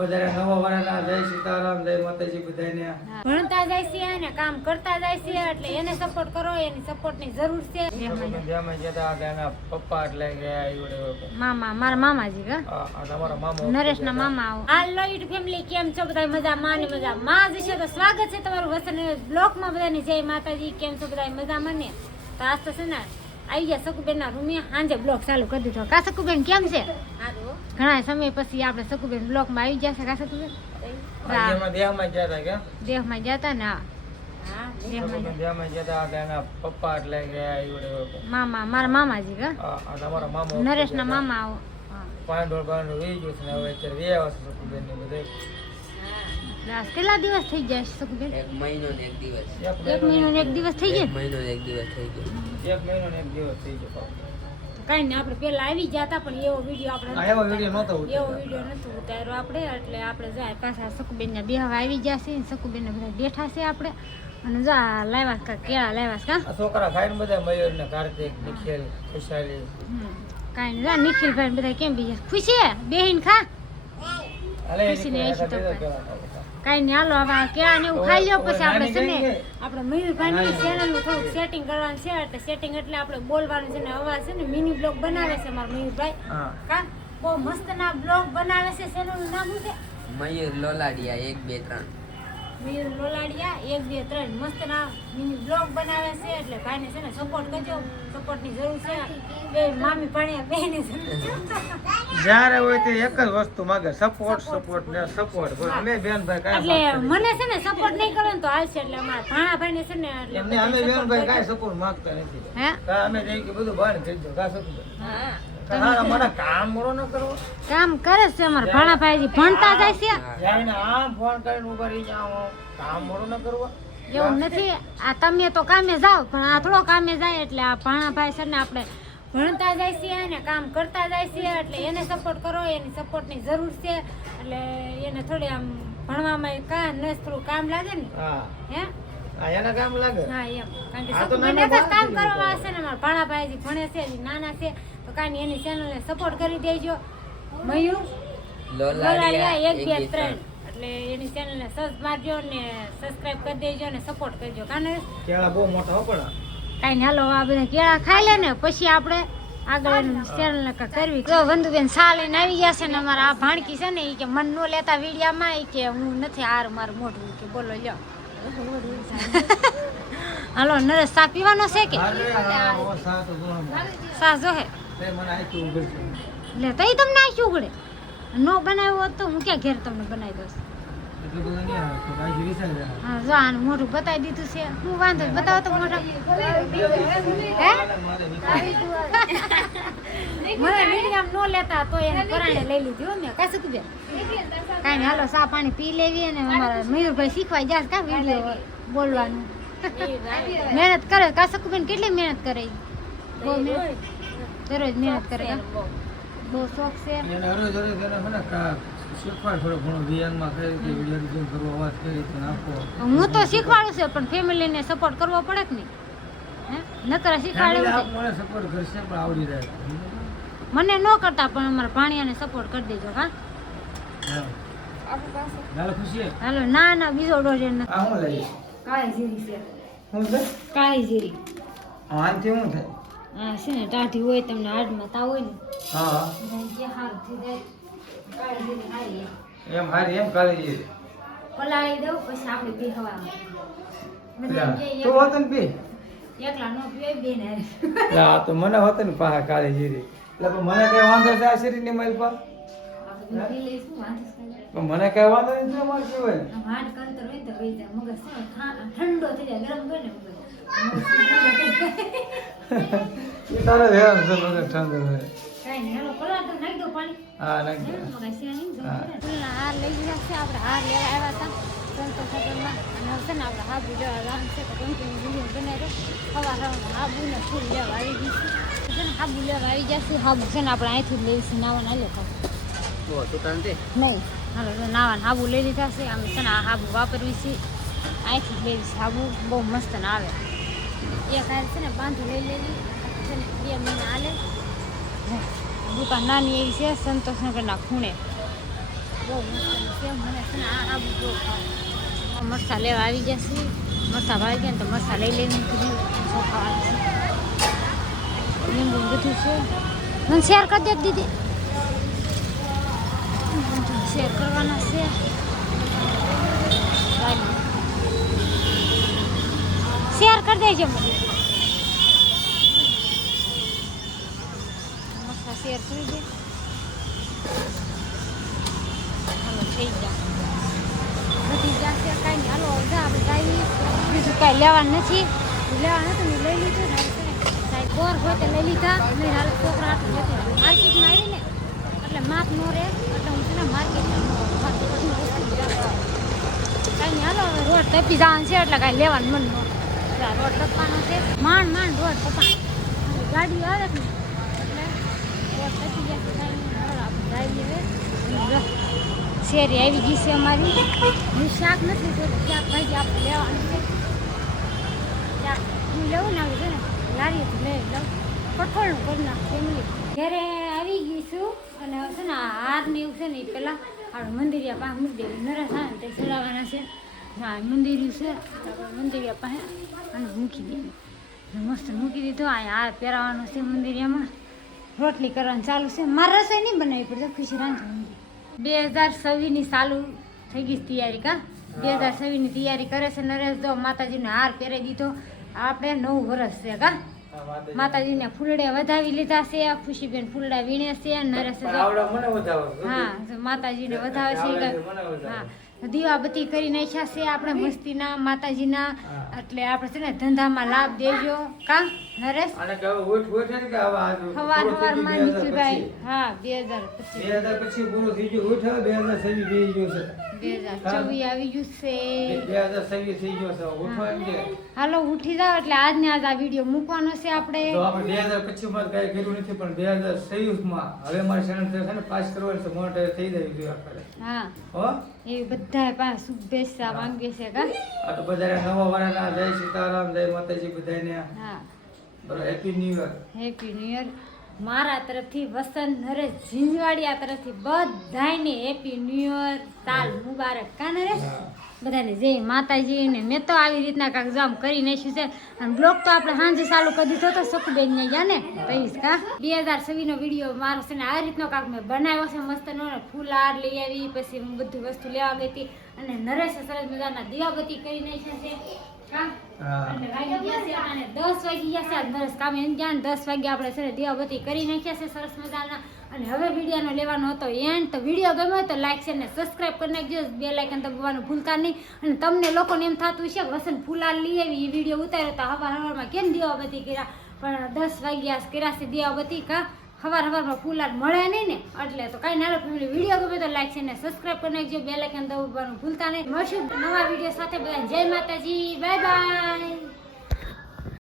વધારે નવા વાળાના જય સીતારામ જય માતાજી બધાને ભણતા જાય છે અને કામ કરતા જાય છે એટલે એને સપોર્ટ કરો, એની સપોર્ટ ની જરૂર છે. જેમાં જતા એના પપ્પા એટલે મામા, મારા મામાજી તમારા મામા નરેશ ના મામા. હાલો યુટ્યુબ ફેમિલી, કેમ છો બધા? મજામાં ને મજામાં જ છે. તો સ્વાગત છે તમારું વસન બ્લોક માં. બધાની જય માતાજી. કેમ છો બધા? મજામાં ને? તો આજ તો છે ને આવી ગયા સકુબેન ના રૂમે. સાંજે બ્લોગ ચાલુ કરી દીધો. કા સકુબેન કેમ છે? ઘણા સમય પછી આપણે સકુબેન બ્લોગ માં આવી ગયા છે. કા સકુબેન દેહમાં જતા ને પપ્પા એટલે મામા, મારા મામાજી તમારા મામા નરેશ ના મામા. પાંડોળ વી ગયું છે ને હવે અત્યારે વ્યાસ સકુબેન ને બધે. કેટલા દિવસ થઈ ગયા છે સકુબેન? એક મહિનો ને એક દિવસ. એક મહિનો ને એક દિવસ થઈ ગયા. મહિનો ને એક દિવસ થઈ ગયો. એક મહિનો ને એક દિવસ થઈ ગયો. કઈ ને આપણે પેલા આવી ગયા હતા પણ એવો વિડીયો આપણે એવો વિડીયો નહોતો ઉતાર્યો આપણે. એટલે આપણે જાય પાછા સકુબેન ના બેહવા આવી ગયા છે. સકુબેન ને બધા બેઠા છે આપણે. અને જા લાવ્યા કેળા લાવ્યા કા છોકરા ખાઈને બધા મયુર ને કાર્તિક નિખિલ ખુશાલી કઈ ને જા નિખિલભાઈ બધા કેમ બીજા ખુશી બેહીન ખા ખુશી ને આઈસી તો કઈ ને હાલો હવે કેળા ને એવું ખાઈ લ્યો. પછી આપણે છે ને આપણે મયુરભાઈ ની ચેનલ નું થોડુંક સેટિંગ કરવાનું છે. એટલે સેટિં એટલે આપણે બોલવાનું છે ને અવાજ છે ને મિની બ્લોગ બનાવે છે મારા મયુરભાઈ. કા બહુ મસ્ત ના બ્લોગ બનાવે છે. ચેનલ નું નામ શું છે? મયુર લોલાડિયા 1 2 3. મયુર લોલાડિયા 1 2 3 મસ્ત ના મિની બ્લોગ બનાવે છે. એટલે ભાઈને છે ને સપોર્ટ કરજો. સપોર્ટ ની જરૂર છે. બે મામી ભણ્યા બેને જ્યારે હોય તે એક જ વસ્તુ માંગે, સપોર્ટ સપોર્ટ ને સપોર્ટ. અમે બેનભાઈ કાઈ એટલે મને છે ને સપોર્ટ નહીં કરો ને તો હાલશે. એટલે અમારા ભાણા ભાઈને છે ને એમને અમે બેનભાઈ કાઈ સપોર્ટ માંગતા નથી. હે અમે જઈ કે બધું બહાર કરી દો. કા સપોર્ટ હા મને કામ મોડો ન કરવો. કામ કરે છે અમારા ભાણા ભાઈજી ભણતા જાય છે. જાઈને આમ ફોન કરીને ઉભા રહી જાઓ. કામ મોડો ન કરવો એવું નથી. આ તમે તો કામે જાઓ પણ આ થોડો કામે જાય. એટલે આ ભાણા ભાઈ છે ને આપણે ભણતા જાય છે અને કામ કરતા જાય છે. એટલે એને સપોર્ટ કરો, એની સપોર્ટ ની જરૂર છે. એટલે એને થોડી આમ ભણવામાં થોડું કામ લાગે ને. હા હે એના કામ લાગે. હા એમ. કારણ કે આ તો સકુબેન નાનો એક જ કામ બાપ કરવા છે ને અમારા ભાણા ભાઈજી ભણે છે, હજી નાના છે. તો કાંઈ એની ચેનલને સપોર્ટ કરી દેજો. મયુર લોલાડિયા 1 2 3 એટલે એની ચેનલને સર્ચ મારજો ને સબસ્ક્રાઇબ કરી દેજો ને સપોર્ટ કરજો. કાને કેળા બહુ મોટા હો પણ કાંઈ હાલો આ બધા કેળા ખાઈ લે ને પછી આપણે આગળ ચેનલને કરવી. તો વંદુબેન સા લઈને આવી ગયા છે ને અમારા આ ભાણકી છે ને એ કે મન નો લેતા વિડીયામાં એ કે હું નથી હાર મારું મોઢું કે બોલો લ્યો. હાલો નરેશ સા પીવાનો છે કે સા જો હે લે તઈ તમને આખી ઉગડે નો બનાવ્યો હોત તો હું ક્યાં ઘેર તમને બનાવી દઉં. હા જો આનું મોઢું બતાવી દીધું છે. હું વાંધો બતાવો તો મોઢા મને વિડીયો નો લેતા તો એને પરાણે લઈ લીધી હો મેં. કાંઈ શું બેન કાંઈ હાલો ચા પાણી પી લેવી. અને અમારા મયુરભાઈ શીખવાઈ જાય કા વિડીયો બોલવાનું. મહેનત કરે કા સકુબેન કેટલી મહેનત કરે. બહુ મહેનત દરરોજ મહેનત કરે. બહુ શોખ છે. હું તો શીખવાડું છે પણ ફેમિલીને સપોર્ટ કરવો પડે કે નહીં? નકર શીખવાડે મને ન કરતા પણ અમારા ભાણિયાને સપોર્ટ કરી દેજો. હા હાલો ના ના બીજો ડોઝ કાળી જીરી છે. કાળી જીરી હા છે ને ટાઢી હોય તમને હાડમાં તાવ હોય ને જે હારું થઈ જાય કાળી જીરી ખાઈ એમ હારી એમ કાળી જીરી પલાળી દઉં પછી આપણે બે હવામાં તો હોત ને પી એકલા નો પીવે બે ને ના તો મને હોત ને પાહા કાળી જીરી એટલે મને કઈ વાંધો છે આ શરીર ની માલ પર પી લઈશું વાંધો મને કઈ વાંધો નથી. અમારે કેવાય હાડ કંતર હોય તો વહી જાય. મગજ ઠંડો થઈ જાય. ગરમ કરે ને મગજ તારે હેરાન છે મગજ ઠંડો હોય. કાઈ નહીં હાલો પલાળ તો નાખી દો પાણી. હા નાખ દે. મગજ શેની ફૂલના હાર લઈ ગયા છે. આપણે હાર લેવા આવ્યા હતા સંતોષ નગરમાં. અને હવે છે ને આપણે હાબુ લેવા જવાનું છે. તો કન્ટિન્યુ વિડીયો બનાવી સવારમાં હાબુને ફૂલ લેવા આવી ગઈ છે ને. હાબુ લેવા આવી જશે. હાબુ છે ને આપણે અહીંથી જ લઈશું. નાવાના લેતા નહીં હાલો નાવાના હાબુ લઈ લીધા છે. અમે છે ને આ હાબુ વાપરવી છે. અહીંથી જ લઈશ. હાબુ બહુ મસ્ત ને આવે. એક હાર છે ને બાંધું લઈ લેવી છે ને 2 મહિના હાલે. દુકાન નાની એવી છે સંતોષનગરના ખૂણે. બહુ મસ્ત છે મને છે ને આ હાબુ બહુ ખાવ મરસા લેવા આવી જશે મરસા ભાવી ગયા ને તો મરસા લઈ લઈને કીધું ખાવાનું છે લીંબુ બધું છે મને શેર કરી દે દીદી શેર કરવાના છે શેર કરી દેજો મને મરસા શેર કરી દે હાલો થઈ ગયા બધી જશે કાંઈ નહીં હાલો જા આપણે ગાઈ બીજું કાંઈ લેવાનું નથી લેવાનું હતું ને લઈ લીધું ને સાહેબ બોર હોય તો લઈ લીધા નહીં હાલ છોકરા માર્કેટમાં આવી ને એટલે માપ ન રહે એટલે હું છે ને માર્કેટમાં કાંઈ નહીં હાલો હવે રોડ તપી જવાનું છે એટલે કાંઈ લેવાનું મન ન રોડ તપવાનો છે માંડ રોડ તપા ગાડી આવે ને એટલે રોડ તપી જશે કાંઈ નહીં હાલો આપણે જઈએ શેરી આવી ગઈ છે અમારી હું શાક નથી જોતું શાકભાજી આપણે લેવાનું છે શાક હું લેવું ને આવ્યું છે ને લારીથી લઈ લઉં કઠોળનું કરી નાખ ફેમિલી ઘરે આવી ગઈ છું અને છે ને હાર ને એવું છે ને એ પહેલાં આપણે મંદિરિયા પાસે મૂકી દેવી નરસ આવે ને તે ચડાવવાના છે હા મંદિર્યું છે મંદિરિયા પાસે અને મૂકી દેવી મસ્ત મૂકી દીધો અહીંયા હાર પહેરાવાનો છે મંદિરિયામાં રોટલી કરવાનું ચાલુ છે મારે રસોઈ નહીં બનાવવી પડશે ખુશી રાંધવાની 2026ની ચાલુ થઈ ગઈ તૈયારી કા 2026ની તૈયારી કરે છે નરેશ જો માતાજીને હાર પહેરાવી દીધો આપણે 9 વર્ષ છે કા માતાજીને ફૂલડે વધાવી લીધા છે ખુશીબેન ફૂલડા વીણે છે નરેશ હા માતાજીને વધાવે છે હા દીવાબત્તી કરી નાખ્યા છે આપણે મસ્તીના માતાજીના એટલે આપણે છે ને ધંધામાં લાભ દેજો કા નરેશ સવારમાં નીકળભાઈ હા 2025 પૂરું થઈ ગયું ઉઠ 2026 આવી ગયું છે 2026 થઈ ગયો છે ઉઠવા એમ કે હાલો ઉઠી જાવ એટલે આજને આજ આ વિડીયો મૂકવાનો છે આપણે તો આપણે 2025 માં કઈ કર્યું નથી પણ 2026 માં હવે મારી ચેનલ છે ને પાસ કરવાની છે મોનેટાઈઝ થઈ જાય વિડિયો આપણે હા હો એ બધા પાસે શુભેચ્છા માંગીએ છે કા આ તો બધા નવા વર્ષના જય સીતારામ જય માતાજી બધાને હા બરો happy new year happy new year મારા તરફથી વસંત નરેશ ઝીંઝવાડિયા તરફથી બધાને હેપી ન્યુ યર સાલ મુબારક કા નરેશ બધાને જય માતાજી ને મેં તો આવી રીતના કાંક જામ કરી નાખ્યું છે અને બ્લોગ તો આપણે સાંજે ચાલુ કરી દીધો તો સખુબેન ને ગયા ને કહીશ કા 2026 નો વિડીયો મારો છે ને આ રીતનો કાંક મેં બનાવ્યો છે મસ્તનો ને ફૂલ હાર લઈ આવી પછી હું બધી વસ્તુ લેવા ગઈ હતી અને નરેશે સરસ મજાના દીવાબત્તી કરી નાખ્યા છે અને વાગી ગયા છે અને 10 વાગી ગયા છે નરેશ કામે જ્ઞાન 10 વાગે આપણે છે ને દીવાબત્તી કરી નાખ્યા છે સરસ મજાના અને હવે વિડીયોનો લેવાનો હતો એન્ડ તો વિડીયો ગમ્યો તો લાઈક છે ને સબસ્ક્રાઇબ કરી નાખજો બેલ આઇકન દબાવવાનું ભૂલતા નહીં અને તમને લોકોને એમ થતું છે કે વસંત ફૂલાલ લઈ આવી એ વિડીયો ઉતાર્યો તો હવારમાં કેમ દીવાબત્તી કર્યા પણ 10 વાગ્યા કર્યા છે દીવાબત્તી કા હવારમાં ફૂલાર મળે નહીં ને એટલે તો કાંઈ નાનો ફેમિલી વિડીયો ગમે તો લાઈક છે ને સબસ્ક્રાઇબ કરી નાખજો બેલ આઇકન દબાવવાનું ભૂલતા નહીં મળશું નવા વિડીયો સાથે બધા જય માતાજી બાય બાય